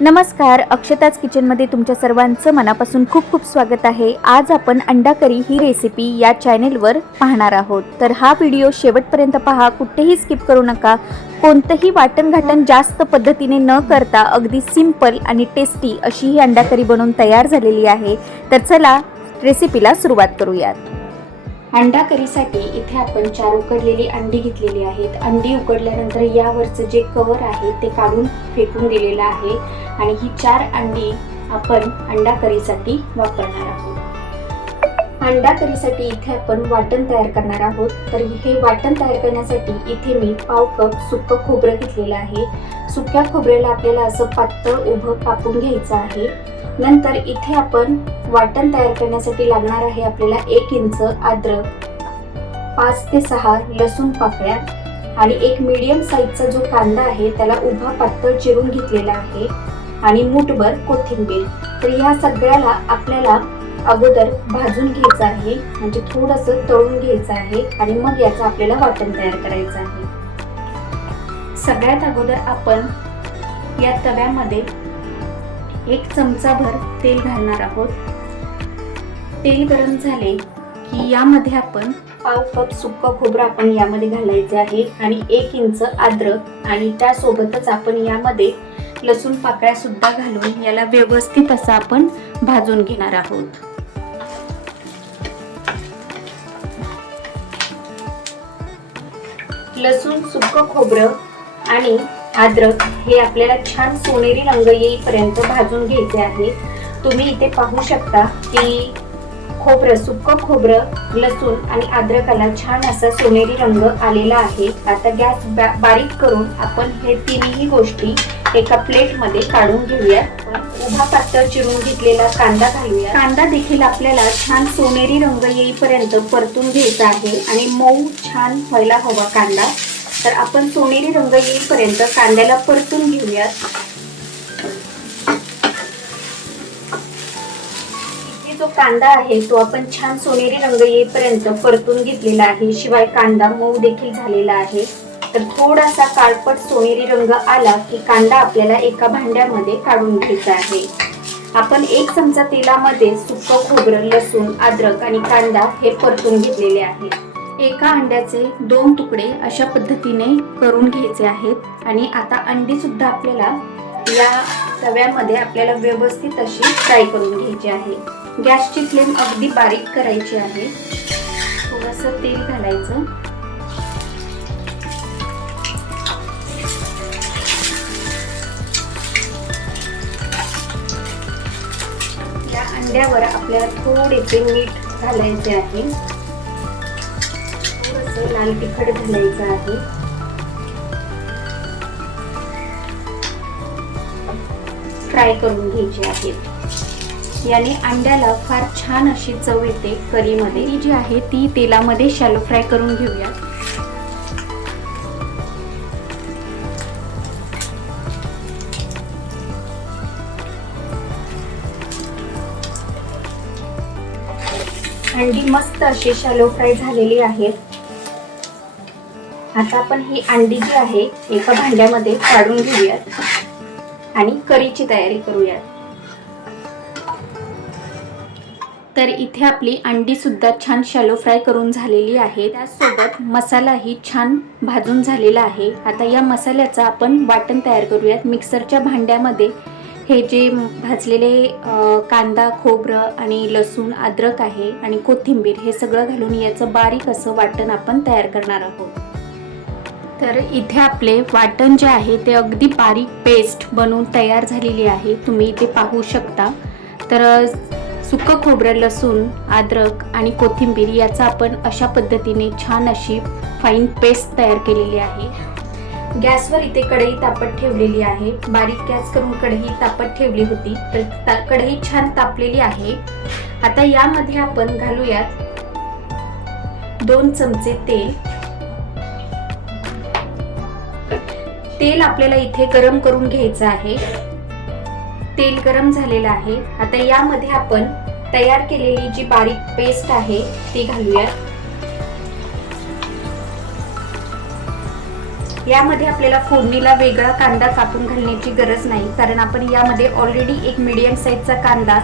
नमस्कार, अक्षताज किचनमध्ये तुमच्या सर्वांचं मनापासून खूप खूप स्वागत आहे। आज आपण अंडा करी ही रेसिपी या चॅनेलवर पाहणार आहोत। तर हा व्हिडिओ शेवटपर्यंत पहा, कुठेही स्किप करू नका। कोणतंही वाटण घाटण जास्त पद्धतीने न करता अगदी सिंपल आणि टेस्टी अशी ही अंडा करी बनवून तयार झालेली आहे। तर चला रेसिपीला सुरुवात करूयात। अंडा करीसाठी इथे आपण 4 उकडलेली अंडी घेतलेली आहेत। अंडी उकडल्यानंतर यावरचं जे कवर आहे ते काढून फेकून दिलेलं आहे आणि ही 4 अंडी आपण अंडा करीसाठी वापरणार आहोत। अंडा करीसाठी इथे आपण वाटण तयार करणार आहोत। तर हे वाटण तयार करण्यासाठी इथे मी पाव कप सुक्क खोबरं घेतलेलं आहे। सुक्या खोबऱ्याला आपल्याला असं पातळ उभं कापून घ्यायचं आहे। नंतर इथे आपण वाटण तयार करण्यासाठी लागणार आहे आपल्याला 1 इंच अद्रक, 5 ते 6 लसूण पाकळ्या आणि एक मीडियम साईजचा जो कांदा आहे त्याला उभा पातळ चिरून घेतलेला आहे आणि मूठभर कोथिंबीर। तर या सगळ्याला आपल्याला अगोदर भाजून घ्यायचं आहे, म्हणजे थोडंसं तळून घ्यायचं आहे आणि मग याचं आपल्याला वाटण तयार करायचं आहे। सगळ्यात अगोदर आपण या तव्यामध्ये 1 चमचाभर तेल घालणार आहोत। तेल गरम झाले की यामध्ये आपण पाव कप सुक्क खोबरं आपण यामध्ये घालायचे आहे आणि 1 इंच अद्रक आणि त्यासोबतच आपण यामध्ये लसूण पाकळ्या सुद्धा घालून याला व्यवस्थित असं आपण भाजून घेणार आहोत। लसूण, सुक्क खोबरं आणि अद्रक हे आपल्याला छान सोनेरी रंग येईपर्यंत भाजून घ्यायचे आहे। तुम्ही इथे पाहू शकता की सुक्क खोबरं, लसूण आणि अद्रकाला छान असा सोनेरी रंग आलेला आहे। आता गॅस बारीक करून आपण हे तिन्ही गोष्टी एका प्लेट मध्ये काढून घेऊया। उभा पातळ चिरून घेतलेला कांदा घालूया। कांदा देखील आपल्याला छान सोनेरी रंग येईपर्यंत परतून घ्यायचा आहे आणि मऊ छान व्हायला हवा कांदा। तर आपण सोनेरी रंग येईपर्यंत कांद्याला परतून घेऊयात। इथे जो कांदा आहे तो आपण छान सोनेरी रंग येईपर्यंत परतून घेतलेला आहे, शिवाय कांदा मऊ देखील झालेला आहे। तर थोडासा काळपट सोनेरी रंग आला की कांदा आपल्याला एका भांड्यामध्ये काढून घ्यायचा आहे। आपण 1 चमचा तेलामध्ये सुक्क खोबरं, लसूण, अद्रक आणि कांदा हे परतून घेतलेले आहे। एका अंड्याचे 2 तुकडे अशा पद्धतीने करून घ्यायचे आहेत आणि आता अंडी सुद्धा आपल्याला या तव्यामध्ये आपल्याला व्यवस्थित अशी फ्राय करून घ्यायची आहे। गॅसची फ्लेम अगदी बारीक करायची आहे। थोडंसं तेल घालायचं। या अंड्यावर आपल्याला थोडेसे मीठ घालायचे आहे, लाल तिखट घालायचं आहे, फ्राय करून घ्यायचे आहे। याने अंड्याला फार छान अशी चव येते करीमध्ये। ही जी आहे ती तेलामध्ये शॅलो फ्राय करून घेऊया। अंडी मस्त अशी शॅलो फ्राय झालेली आहेत। आता आपण ही अंडी जी आहे एका भांड्यामध्ये काढून घेऊयात आणि करीची तयारी करूयात। तर इथे आपली अंडी सुद्धा छान शॅलो फ्राय करून झालेली आहे। त्यासोबत मसालाही छान भाजून झालेला आहे। आता या मसाल्याचा आपण वाटण तयार करूयात। मिक्सरच्या भांड्यामध्ये हे जे भाजलेले कांदा, खोबरं आणि लसूण, अद्रक आहे आणि कोथिंबीर हे सगळं घालून याचं बारीक असं वाटण आपण तयार करणार आहोत। तर इथे आपले वाटण जे आहे ते अगदी बारीक पेस्ट बनवून तयार झालेली आहे, तुम्ही इथे पाहू शकता। तर सुक्क खोबरं, लसूण, अद्रक आणि कोथिंबीर याचा आपण अशा पद्धतीने छान अशी फाईन पेस्ट तयार केलेली आहे। गॅसवर इथे कढई तापत ठेवलेली आहे। बारीक गॅस करून कढई तापत ठेवली होती। तर कढई छान तापलेली आहे। आता यामध्ये आपण घालूयात 2 चमचे तेल। तेल आपल्याला इथे गरम करून घ्यायचं आहे। तेल गरम झालेलं आहे। आता यामध्ये आपण तयार केलेली जी बारीक पेस्ट आहे ती घालूयात। यामध्ये आपल्याला फोडणीला वेगळा कांदा कापून घालण्याची गरज नाही, कारण आपण यामध्ये ऑलरेडी एक मीडियम साईजचा कांदा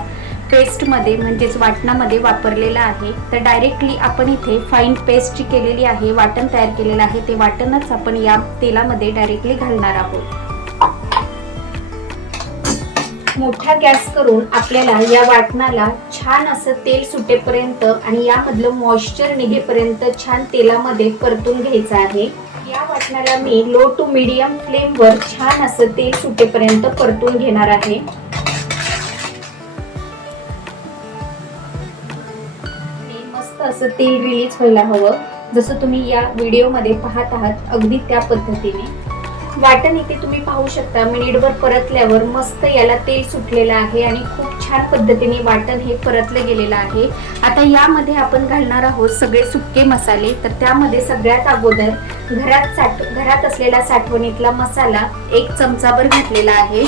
पेस्टमध्ये म्हणजेच वाटणामध्ये वापरलेला आहे. तर डायरेक्टली आपण इथे फाईन पेस्ट जी केलेली आहे, वाटण तयार केलेलं आहे, ते वाटणच आपण या तेलामध्ये डायरेक्टली घालणार आहोत. मोठा गॅस करून आपल्याला या वाटणाला छान असं तेल सुटेपर्यंत आणि यामधलं मॉइश्चर निघेपर्यंत छान तेलामध्ये परतून घ्यायचं आहे. या वाटणाला मी लो टू मीडियम फ्लेमवर छान असं तेल सुटेपर्यंत परतून घेणार आहे. मस्त असं तेल रिलीज व्हायला हवं, जसं तुम्ही या व्हिडिओमध्ये पाहत आहात अगदी त्या पद्धतीने. वाटण इथे तुम्ही पाहू शकता मिनिटभर परतल्यावर मस्त याला तेल सुटलेलं आहे आणि खूप छान पद्धतीने वाटण हे परतलं गेलेलं आहे. आता यामध्ये आपण घालणार आहोत सगळे सुके मसाले. तर त्यामध्ये सगळ्यात अगोदर घरात असलेला साठवणीतला मसाला 1 चमचाभर घातलेला आहे.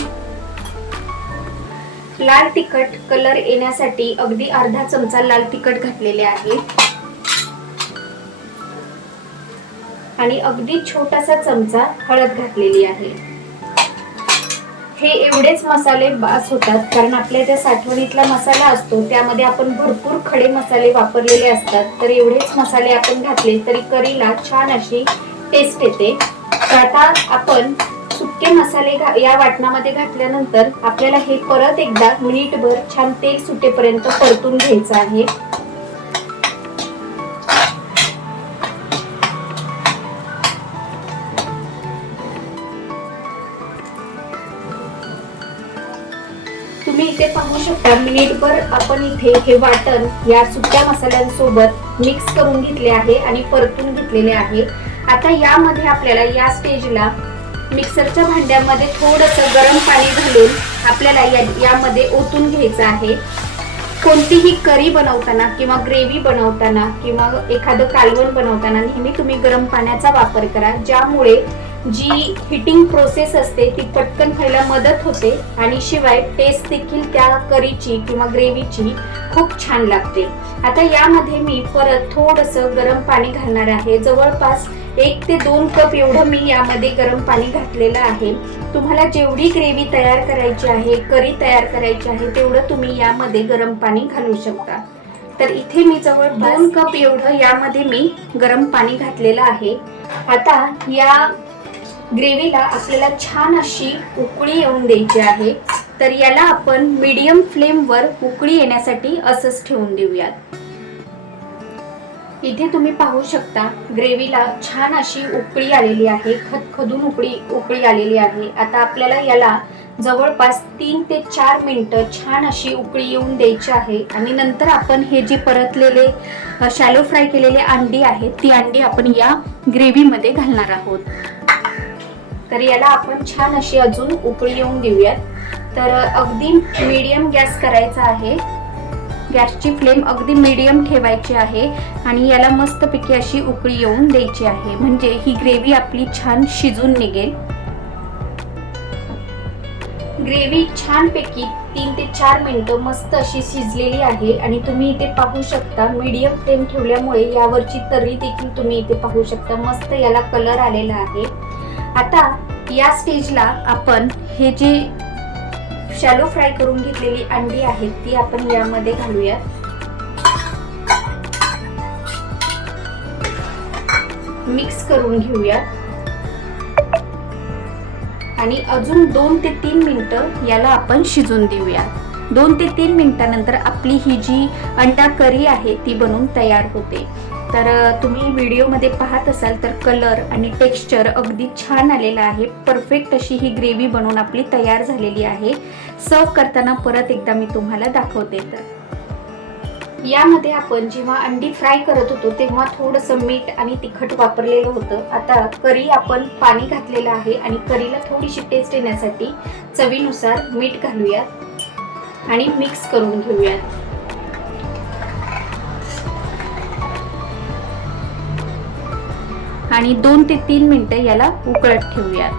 लाल तिखट कलर येण्यासाठी अगदी अर्धा चमचा लाल तिखट घातलेले आहे आणि अगदी छोटासा चमचा हळद घातलेली आहे. हे एवढेच मसाले बास होतात, कारण आपल्या ज्या साठवणीतला मसाला असतो त्यामध्ये आपण भरपूर खडे मसाले वापरलेले असतात. तर एवढेच मसाले आपण घातले तरी करीला छान अशी टेस्ट येते. तर आता आपण सुके मसाले या वाटणामध्ये घातल्यानंतर आपल्याला हे परत एकदा मिनिटभर छान तेल सुटेपर्यंत परतून घ्यायचं आहे. तुम्ही इथे पाहू शकता मिनिटभर आपण इथे हे वाटण या सुक्या मसाल्यांसोबत मिक्स करून घेतले आहे आणि परतून घेतलेले आहे. आता यामध्ये आपल्याला या स्टेजला मिक्सरच्या भांड्यामध्ये थोडंसं गरम पाणी घालून आपल्याला यामध्ये ओतून घ्यायचं आहे. कोणतीही करी बनवताना किंवा ग्रेव्ही बनवताना किंवा एखादं कालवण बनवताना नेहमी तुम्ही गरम पाण्याचा वापर करा, ज्यामुळे जी हिटिंग प्रोसेस असते ती पटकन व्हायला मदत होते आणि शिवाय टेस्ट देखील त्या करीची किंवा ग्रेव्हीची खूप छान लागते. आता यामध्ये मी परत थोडंसं गरम पाणी घालणार आहे. जवळपास 1 ते 2 कप एवढं मी यामध्ये गरम पाणी घातलेलं आहे. तुम्हाला जेवढी ग्रेव्ही तयार करायची आहे, करी तयार करायची आहे, तेवढं तुम्ही यामध्ये गरम पाणी घालू शकता. तर इथे मी जवळ 2 कप एवढं यामध्ये मी गरम पाणी घातलेलं आहे. आता या ग्रेव्हीला आपल्याला छान अशी उकळी येऊन द्यायची आहे. तर याला आपण मीडियम फ्लेमवर उकळी येण्यासाठी असंच ठेवून देऊयात. इथे तुम्ही पाहू शकता ग्रेव्हीला छान अशी उकळी आलेली आहे, खदखदून उकळी आलेली आहे. आता आपल्याला याला जवळपास 3 ते 4 मिनिटं छान अशी उकळी येऊन द्यायची आहे आणि नंतर आपण हे जे परतलेले शॅलो फ्राय केलेले अंडी आहेत, ती अंडी आपण या ग्रेव्हीमध्ये घालणार आहोत. तर याला आपण छान अशी अजून उकळी येऊन देऊयात. तर अगदी मीडियम गॅस करायचा आहे. गॅसची फ्लेम अगदी मीडियम ठेवायची आहे आणि याला मस्तपैकी अशी उकळी येऊन द्यायची आहे, म्हणजे ही ग्रेव्ही आपली छान शिजून निघेल. ग्रेव्ही छानपैकी 3 ते 4 मिनिटं मस्त अशी शिजलेली आहे आणि तुम्ही इथे पाहू शकता मीडियम फ्लेम ठेवल्यामुळे यावरची तर्री देखील तुम्ही इथे पाहू शकता. मस्त याला कलर आलेला आहे. आता या स्टेजला आपण हे जे शॅलो फ्राय करून घेतलेली अंडी आहेत ती आपण यामध्ये घालूया. मिक्स करून घेऊया आणि अजून 2 ते 3 मिनिटं याला आपण शिजून देऊया. 2 ते 3 मिनिटानंतर आपली ही जी अंडा करी आहे ती बनून तयार होते. तर तुम्ही व्हिडिओमध्ये पाहत असाल तर कलर आणि टेक्स्चर अगदी छान आलेला आहे. परफेक्ट अशी ही ग्रेव्ही बनवून आपली तयार झालेली आहे. सर्व करताना परत एकदा मी तुम्हाला दाखवते. तर यामध्ये आपण जेव्हा अंडी फ्राय करत होतो तेव्हा थोडंसं मीठ आणि तिखट वापरलेलं होतं. आता करी आपण पाणी घातलेलं आहे आणि करीला थोडीशी टेस्ट येण्यासाठी चवीनुसार मीठ घालूयात आणि मिक्स करून घेऊयात. आणि 2 ते 3 मिनिटं याला उकळत ठेवूयात.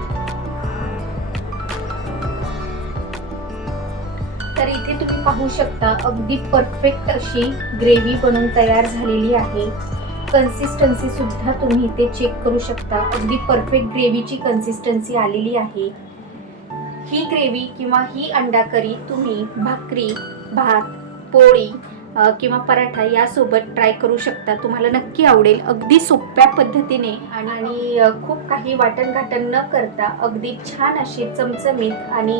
तर इथे तुम्ही पाहू शकता अगदी परफेक्ट अशी ग्रेव्ही बनून तयार झालेली आहे. कन्सिस्टन्सी सुद्धा तुम्ही इथे चेक करू शकता. अगदी परफेक्ट ग्रेव्हीची कन्सिस्टन्सी आलेली आहे. ही ग्रेव्ही किंवा ही अंडा करी तुम्ही भाकरी, भात, पोळी किंवा पराठा यासोबत ट्राय करू शकता. तुम्हाला नक्की आवडेल. अगदी सोप्या पद्धतीने आणि खूप काही वाटण न करता अगदी छान अशी चमचमीत आणि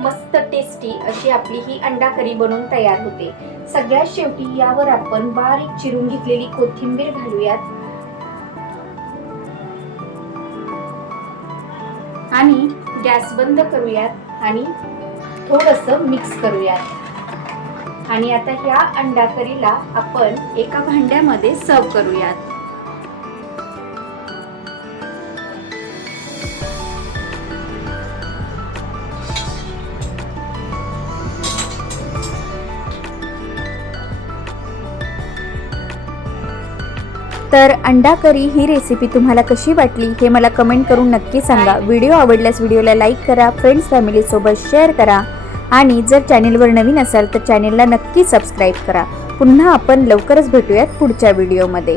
मस्त टेस्टी अशी आपली ही अंडा करी बनवून तयार होते. सगळ्यात शेवटी यावर आपण बारीक चिरून घेतलेली कोथिंबीर घालूयात आणि गॅस बंद करूयात आणि थोडंसं मिक्स करूयात. आणि आता ह्या अंडा करीला आपण एका भांड्यामध्ये सर्व करूयात. तर अंडा करी ही रेसिपी तुम्हाला कशी वाटली हे मला कमेंट करून नक्की सांगा. व्हिडिओ आवडल्यास व्हिडिओला लाईक करा, फ्रेंड्स फॅमिलीसोबत शेअर करा आणि जर चॅनेलवर नवीन असाल तर चॅनेलला नक्की सबस्क्राईब करा. पुन्हा आपण लवकरच भेटूयात पुढच्या व्हिडिओमध्ये.